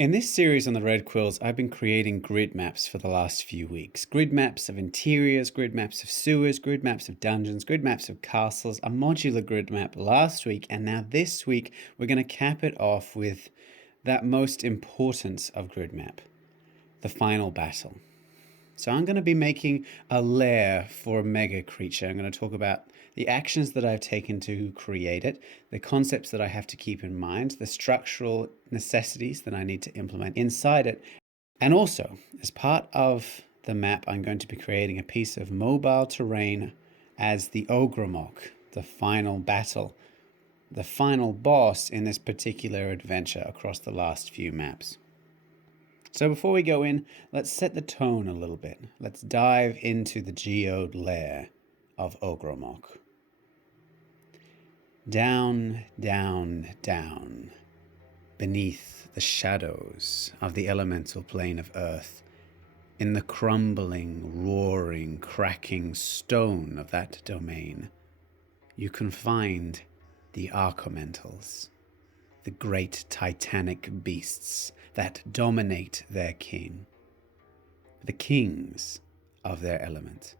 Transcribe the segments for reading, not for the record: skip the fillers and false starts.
In this series on the Red Quills, I've been creating grid maps for the last few weeks. Grid maps of interiors, grid maps of sewers, grid maps of dungeons, grid maps of castles, a modular grid map last week, and now this week we're going to cap it off with that most important of grid map, the final battle. So I'm going to be making a lair for a mega creature. I'm going to talk about the actions that I've taken to create it, the concepts that I have to keep in mind, the structural necessities that I need to implement inside it. And also, as part of the map, I'm going to be creating a piece of mobile terrain as the Ogremoch, the final battle, the final boss in this particular adventure across the last few maps. So before we go in, let's set the tone a little bit. Let's dive into the geode lair of Ogremoch. Down, down, down, beneath the shadows of the elemental plane of earth, in the crumbling, roaring, cracking stone of that domain, you can find the Archomentals, the great titanic beasts that dominate their king, the kings of their element.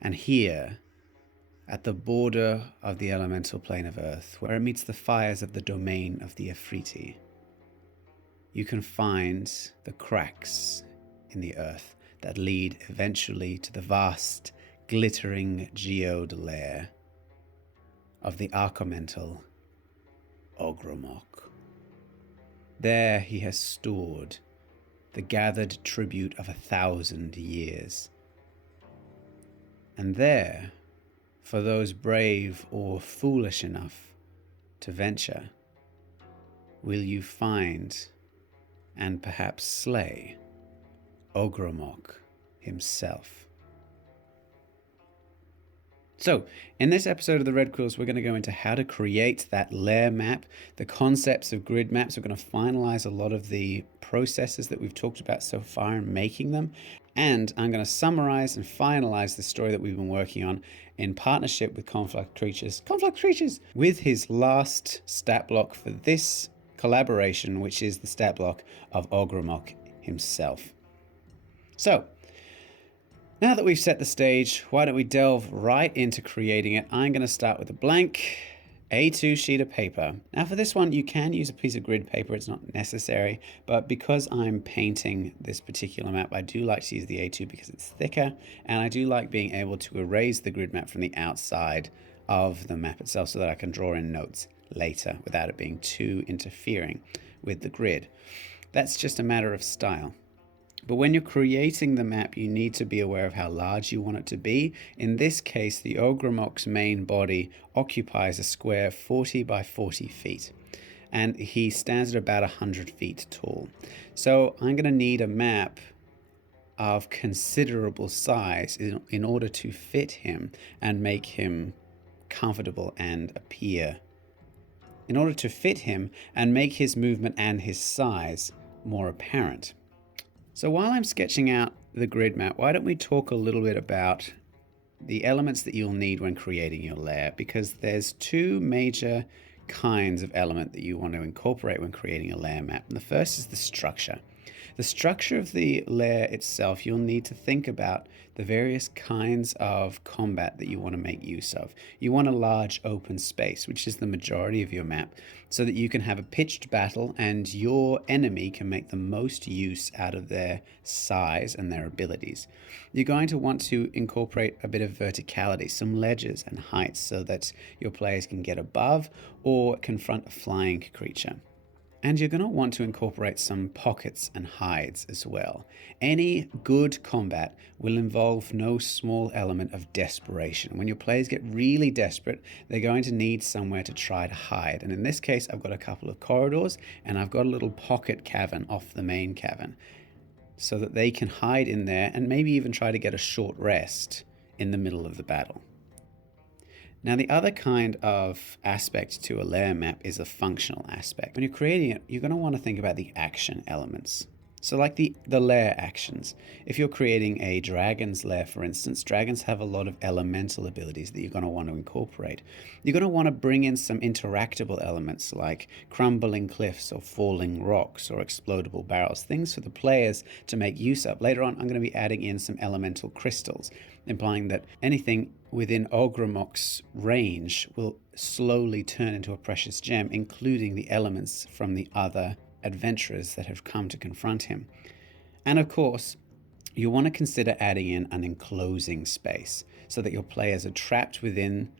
And here, at the border of the elemental plane of earth, where it meets the fires of the domain of the Afriti, you can find the cracks in the earth that lead eventually to the vast, glittering geode lair of the Archomental Ogremoch. There he has stored the gathered tribute of 1,000 years. And there, for those brave or foolish enough to venture, will you find and perhaps slay Ogremoch himself. So, in this episode of the Red Quills, we're going to go into how to create that lair map, the concepts of grid maps. We're going to finalize a lot of the processes that we've talked about so far in making them. And I'm going to summarize and finalize the story that we've been working on in partnership with Conflux Creatures, with his last stat block for this collaboration, which is the stat block of Ogremoch himself. So, now that we've set the stage, why don't we delve right into creating it? I'm going to start with a blank A2 sheet of paper. Now for this one, you can use a piece of grid paper. It's not necessary, but because I'm painting this particular map, I do like to use the A2 because it's thicker, and I do like being able to erase the grid map from the outside of the map itself so that I can draw in notes later without it being too interfering with the grid. That's just a matter of style. But when you're creating the map, you need to be aware of how large you want it to be. In this case, the Ogremoch's main body occupies a square 40 by 40 feet. And he stands at about 100 feet tall. So I'm going to need a map of considerable size in order to fit him and make him comfortable and appear. In order to fit him and make his movement and his size more apparent. So while I'm sketching out the grid map, why don't we talk a little bit about the elements that you'll need when creating your lair, because there's two major kinds of element that you want to incorporate when creating a lair map. And the first is the structure. The structure of the lair itself, you'll need to think about the various kinds of combat that you want to make use of. You want a large open space, which is the majority of your map, so that you can have a pitched battle and your enemy can make the most use out of their size and their abilities. You're going to want to incorporate a bit of verticality, some ledges and heights, so that your players can get above or confront a flying creature. And you're going to want to incorporate some pockets and hides as well. Any good combat will involve no small element of desperation. When your players get really desperate, they're going to need somewhere to try to hide. And in this case, I've got a couple of corridors and I've got a little pocket cavern off the main cavern so that they can hide in there and maybe even try to get a short rest in the middle of the battle. Now, the other kind of aspect to a lair map is a functional aspect. When you're creating it, you're going to want to think about the action elements. So like the lair actions, if you're creating a dragon's lair, for instance, dragons have a lot of elemental abilities that you're going to want to incorporate. You're going to want to bring in some interactable elements like crumbling cliffs or falling rocks or explodable barrels, things for the players to make use of. Later on, I'm going to be adding in some elemental crystals, implying that anything within Ogremoch's range will slowly turn into a precious gem, including the elements from the other adventurers that have come to confront him. And of course, you want to consider adding in an enclosing space so that your players are trapped within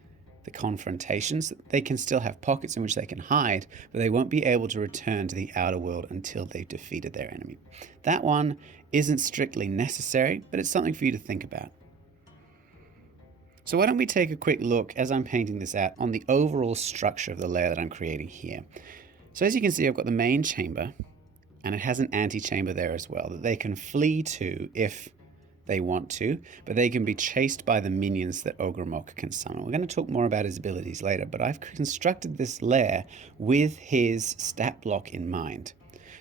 the confrontations. They can still have pockets in which they can hide, but they won't be able to return to the outer world until they've defeated their enemy. That one isn't strictly necessary, but it's something for you to think about. So why don't we take a quick look, as I'm painting this out, on the overall structure of the lair that I'm creating here. So as you can see, I've got the main chamber, and it has an antechamber there as well that they can flee to if they want to, but they can be chased by the minions that Ogremoch can summon. We're going to talk more about his abilities later, but I've constructed this lair with his stat block in mind.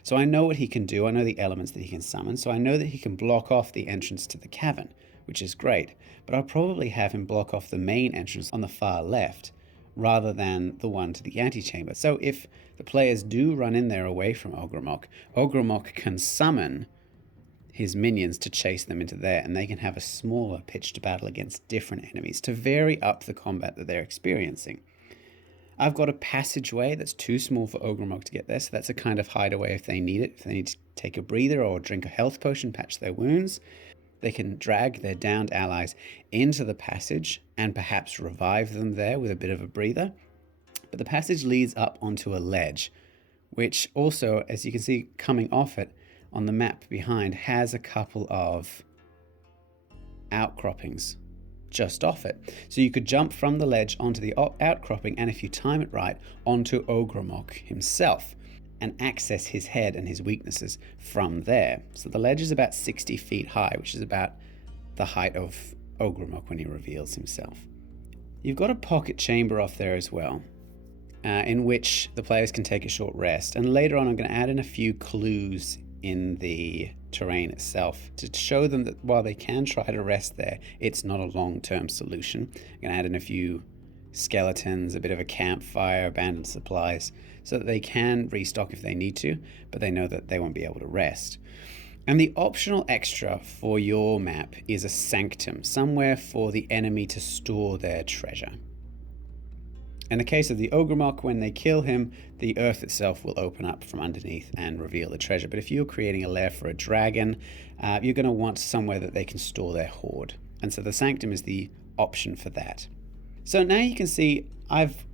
So I know what he can do, I know the elements that he can summon, so I know that he can block off the entrance to the cavern, which is great, but I'll probably have him block off the main entrance on the far left, rather than the one to the antechamber. So if the players do run in there away from Ogremoch, Ogremoch can summon his minions to chase them into there, and they can have a smaller pitched battle against different enemies to vary up the combat that they're experiencing. I've got a passageway that's too small for Ogremoch to get there, so that's a kind of hideaway if they need it. If they need to take a breather or drink a health potion, patch their wounds, they can drag their downed allies into the passage and perhaps revive them there with a bit of a breather. But the passage leads up onto a ledge, which also, as you can see coming off it on the map behind, has a couple of outcroppings just off it. So you could jump from the ledge onto the outcropping, and if you time it right, onto Ogremoch himself, and access his head and his weaknesses from there. So the ledge is about 60 feet high, which is about the height of Ogremoch when he reveals himself. You've got a pocket chamber off there as well, in which the players can take a short rest. And later on, I'm going to add in a few clues in the terrain itself to show them that while they can try to rest there, it's not a long-term solution. I'm going to add in a few skeletons, a bit of a campfire, abandoned supplies, so that they can restock if they need to, but they know that they won't be able to rest. And the optional extra for your map is a sanctum, somewhere for the enemy to store their treasure. In the case of the Ogremoch, when they kill him, the earth itself will open up from underneath and reveal the treasure. But if you're creating a lair for a dragon, you're going to want somewhere that they can store their hoard. And so the sanctum is the option for that. So now you can see I've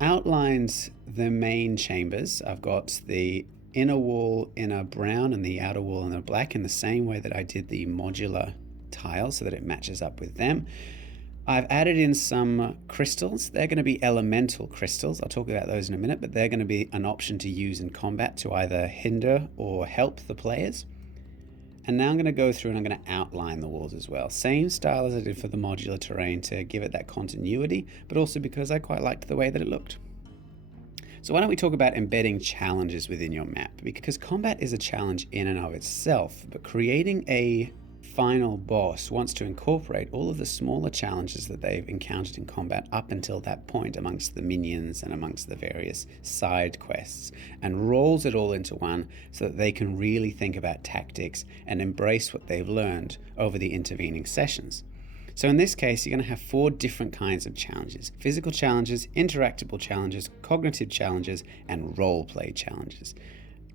outlined the main chambers. I've got the inner wall in a brown and the outer wall in a black in the same way that I did the modular tiles so that it matches up with them. I've added in some crystals. They're going to be elemental crystals. I'll talk about those in a minute, but they're going to be an option to use in combat to either hinder or help the players. And now I'm going to go through and I'm going to outline the walls as well. Same style as I did for the modular terrain to give it that continuity, but also because I quite liked the way that it looked. So why don't we talk about embedding challenges within your map? Because combat is a challenge in and of itself, but creating a final boss wants to incorporate all of the smaller challenges that they've encountered in combat up until that point amongst the minions and amongst the various side quests, and rolls it all into one so that they can really think about tactics and embrace what they've learned over the intervening sessions. So in this case, you're going to have 4 different kinds of challenges: physical challenges, interactable challenges, cognitive challenges, and roleplay challenges.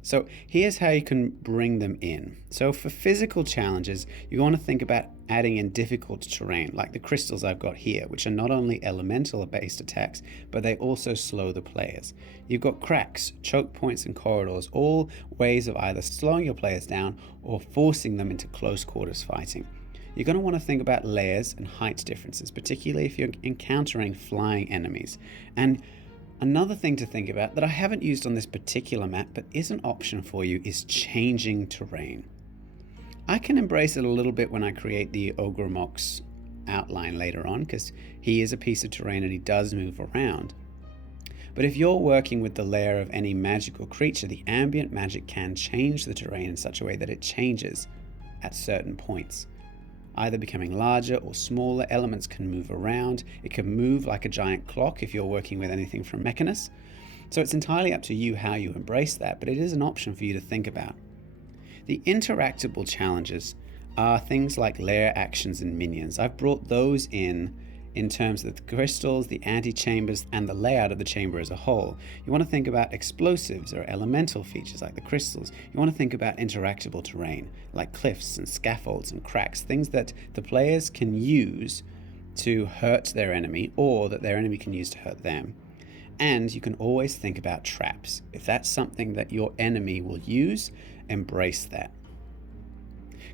So here's how you can bring them in. So for physical challenges, you want to think about adding in difficult terrain, like the crystals I've got here, which are not only elemental-based attacks, but they also slow the players. You've got cracks, choke points, and corridors, all ways of either slowing your players down or forcing them into close quarters fighting. You're going to want to think about layers and height differences, particularly if you're encountering flying enemies. And another thing to think about that I haven't used on this particular map but is an option for you is changing terrain. I can embrace it a little bit when I create the Ogremoch's outline later on, because he is a piece of terrain and he does move around. But if you're working with the lair of any magical creature, the ambient magic can change the terrain in such a way that it changes at certain points. Either becoming larger or smaller, elements can move around. It can move like a giant clock if you're working with anything from Mechanus. So it's entirely up to you how you embrace that, but it is an option for you to think about. The interactable challenges are things like lair actions and minions. I've brought those in terms of the crystals, the antechambers, and the layout of the chamber as a whole. You want to think about explosives or elemental features like the crystals. You want to think about interactable terrain like cliffs and scaffolds and cracks, things that the players can use to hurt their enemy or that their enemy can use to hurt them. And you can always think about traps. If that's something that your enemy will use, embrace that.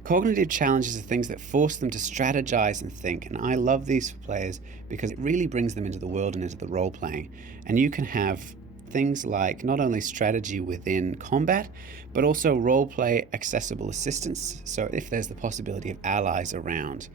Cognitive challenges are things that force them to strategize and think, and I love these for players because it really brings them into the world and into the role playing. And you can have things like not only strategy within combat, but also role play accessible assistance. So if there's the possibility of allies around,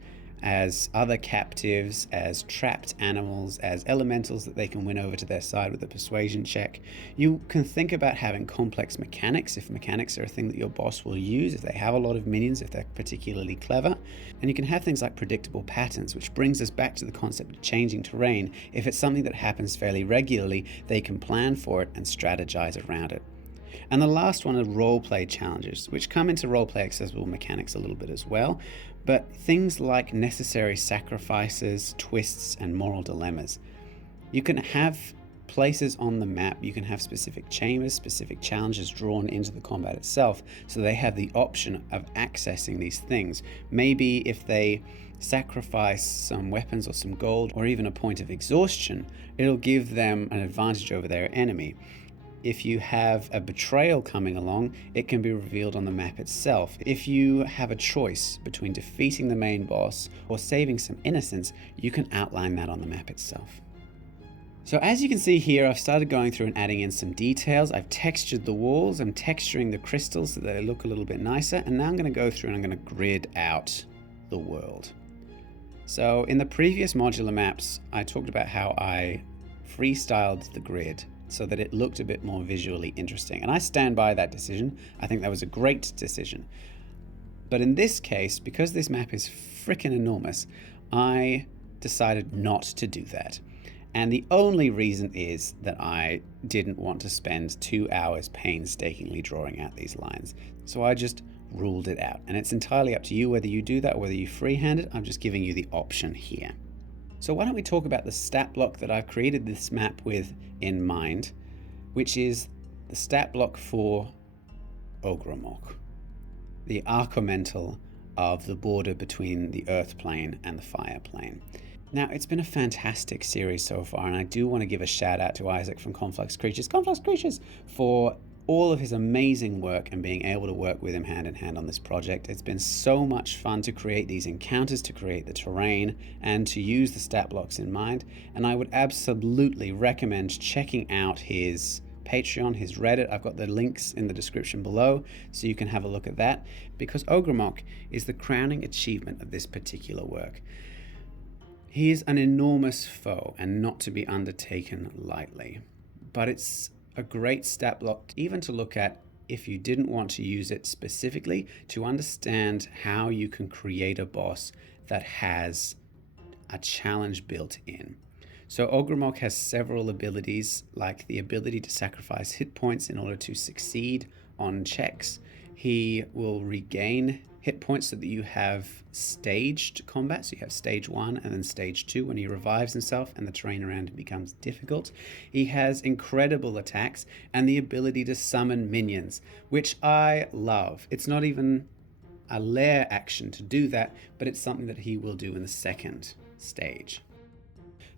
as other captives, as trapped animals, as elementals that they can win over to their side with a persuasion check. You can think about having complex mechanics, if mechanics are a thing that your boss will use, if they have a lot of minions, if they're particularly clever. And you can have things like predictable patterns, which brings us back to the concept of changing terrain. If it's something that happens fairly regularly, they can plan for it and strategize around it. And the last one are role-play challenges, which come into role-play accessible mechanics a little bit as well, but things like necessary sacrifices, twists, and moral dilemmas. You can have places on the map, you can have specific chambers, specific challenges drawn into the combat itself, so they have the option of accessing these things. Maybe if they sacrifice some weapons or some gold, or even a point of exhaustion, it'll give them an advantage over their enemy. If you have a betrayal coming along, it can be revealed on the map itself. If you have a choice between defeating the main boss or saving some innocents, you can outline that on the map itself. So as you can see here, I've started going through and adding in some details. I've textured the walls, I'm texturing the crystals so that they look a little bit nicer, and now I'm going to go through and I'm going to grid out the world. So in the previous modular maps, I talked about how I freestyled the grid so that it looked a bit more visually interesting. And I stand by that decision. I think that was a great decision. But in this case, because this map is freaking enormous, I decided not to do that. And the only reason is that I didn't want to spend 2 hours painstakingly drawing out these lines. So I just ruled it out. And it's entirely up to you whether you do that or whether you freehand it. I'm just giving you the option here. So why don't we talk about the stat block that I've created this map with in mind, which is the stat block for Ogremoch, the archamental of the border between the earth plane and the fire plane. Now, it's been a fantastic series so far, and I do want to give a shout out to Isaac from Conflux Creatures, for all of his amazing work and being able to work with him hand in hand on this project. It's been so much fun to create these encounters, to create the terrain, and to use the stat blocks in mind. And I would absolutely recommend checking out his Patreon, his Reddit. I've got the links in the description below so you can have a look at that, because Ogremoch is the crowning achievement of this particular work. He is an enormous foe and not to be undertaken lightly, but it's a great stat block even to look at if you didn't want to use it specifically, to understand how you can create a boss that has a challenge built in. So Ogremoch has several abilities, like the ability to sacrifice hit points in order to succeed on checks. He will regain hit points so that you have staged combat. So you have stage 1 and then stage 2 when he revives himself and the terrain around him becomes difficult. He has incredible attacks and the ability to summon minions, which I love. It's not even a lair action to do that, but it's something that he will do in the second stage.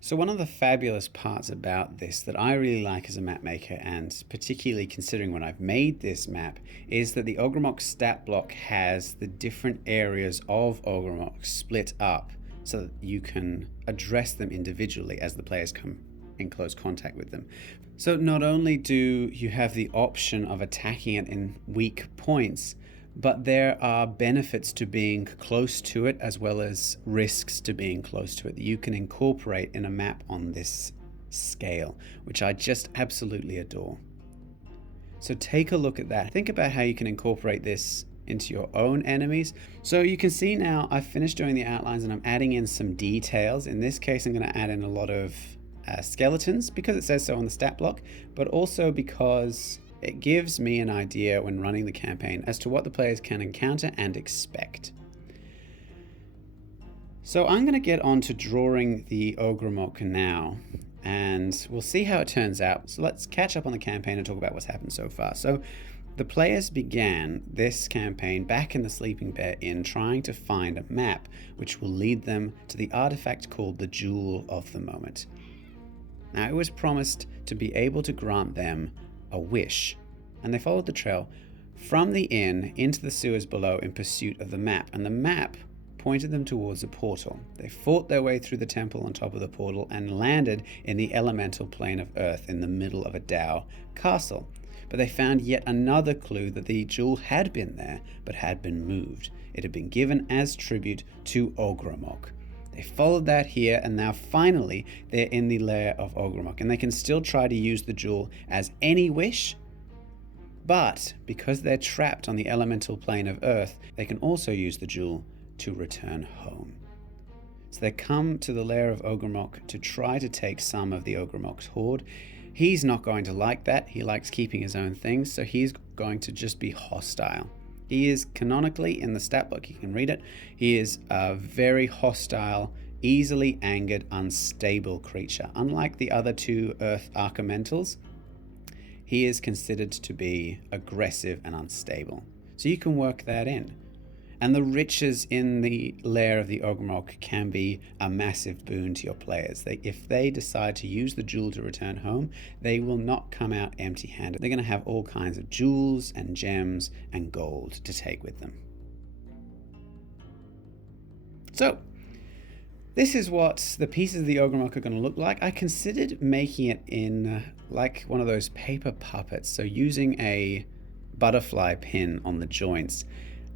So one of the fabulous parts about this that I really like as a map maker, and particularly considering when I've made this map, is that the Ogremoch stat block has the different areas of Ogremoch split up so that you can address them individually as the players come in close contact with them. So not only do you have the option of attacking it in weak points, but there are benefits to being close to it as well as risks to being close to it that you can incorporate in a map on this scale, which I just absolutely adore. So take a look at that. Think about how you can incorporate this into your own enemies. So you can see now I've finished doing the outlines and I'm adding in some details. In this case, I'm going to add in a lot of skeletons because it says so on the stat block, but also because it gives me an idea when running the campaign as to what the players can encounter and expect. So I'm going to get on to drawing the Ogremoch now, and we'll see how it turns out. So let's catch up on the campaign and talk about what's happened so far. So the players began this campaign back in the Sleeping Bear Inn trying to find a map which will lead them to the artifact called the Jewel of the Moment. Now, it was promised to be able to grant them a wish, and they followed the trail from the inn into the sewers below in pursuit of the map, and the map pointed them towards a portal. They fought their way through the temple on top of the portal and landed in the elemental plane of Earth in the middle of a Dao castle. But they found yet another clue that the jewel had been there, but had been moved. It had been given as tribute to Ogremoch. They followed that here, and now finally they're in the lair of Ogremoch, and they can still try to use the jewel as any wish, but because they're trapped on the elemental plane of Earth, they can also use the jewel to return home. So they come to the lair of Ogremoch to try to take some of the Ogremoch's hoard. He's not going to like that. He likes keeping his own things, so he's going to just be hostile. He is canonically in the stat book, you can read it. He is a very hostile, easily angered, unstable creature. Unlike the other two Earth Archimentals, he is considered to be aggressive and unstable. So you can work that in. And the riches in the lair of the Ogremoch can be a massive boon to your players. If they decide to use the jewel to return home, they will not come out empty-handed. They're going to have all kinds of jewels and gems and gold to take with them. So, this is what the pieces of the Ogremoch are going to look like. I considered making it in like one of those paper puppets, so using a butterfly pin on the joints.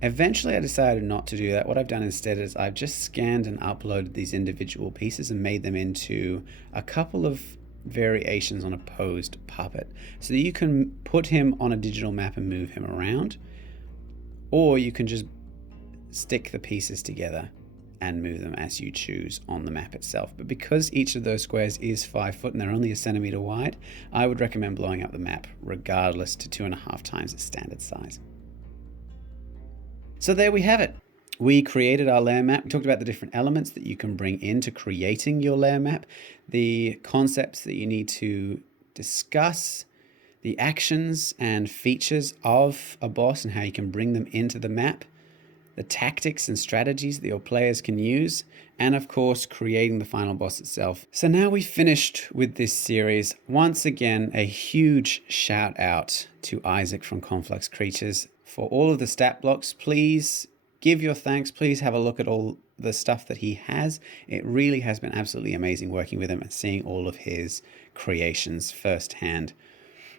Eventually I decided not to do that. What I've done instead is I've just scanned and uploaded these individual pieces and made them into a couple of variations on a posed puppet. So that you can put him on a digital map and move him around, or you can just stick the pieces together and move them as you choose on the map itself. But because each of those squares is 5 foot and they're only a centimeter wide, I would recommend blowing up the map regardless to 2.5 times its standard size. So there we have it. We created our layer map. We talked about the different elements that you can bring into creating your layer map, the concepts that you need to discuss, the actions and features of a boss and how you can bring them into the map, the tactics and strategies that your players can use, and of course, creating the final boss itself. So now we've finished with this series. Once again, a huge shout out to Isaac from Conflux Creatures. For all of the stat blocks, please give your thanks. Please have a look at all the stuff that he has. It really has been absolutely amazing working with him and seeing all of his creations firsthand.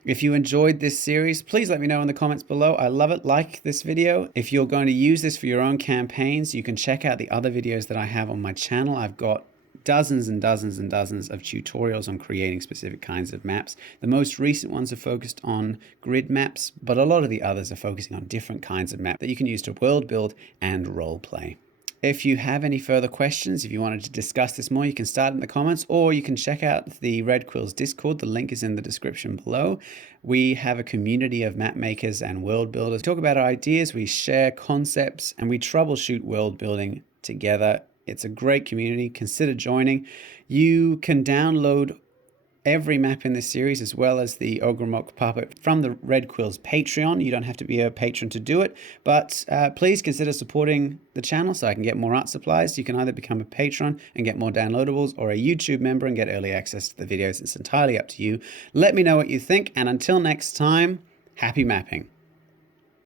If you enjoyed this series, please let me know in the comments below. I love it. Like this video. If you're going to use this for your own campaigns, you can check out the other videos that I have on my channel. I've got dozens and dozens and dozens of tutorials on creating specific kinds of maps. The most recent ones are focused on grid maps, but a lot of the others are focusing on different kinds of maps that you can use to world build and role play. If you have any further questions, if you wanted to discuss this more, you can start in the comments, or you can check out the Red Quills Discord. The link is in the description below. We have a community of map makers and world builders. We talk about our ideas, we share concepts, and we troubleshoot world building together. It's a great community. Consider joining. You can download every map in this series as well as the Ogremoch puppet from the Red Quills Patreon. You don't have to be a patron to do it, but please consider supporting the channel so I can get more art supplies. You can either become a patron and get more downloadables, or a YouTube member and get early access to the videos. It's entirely up to you. Let me know what you think, and until next time, happy mapping.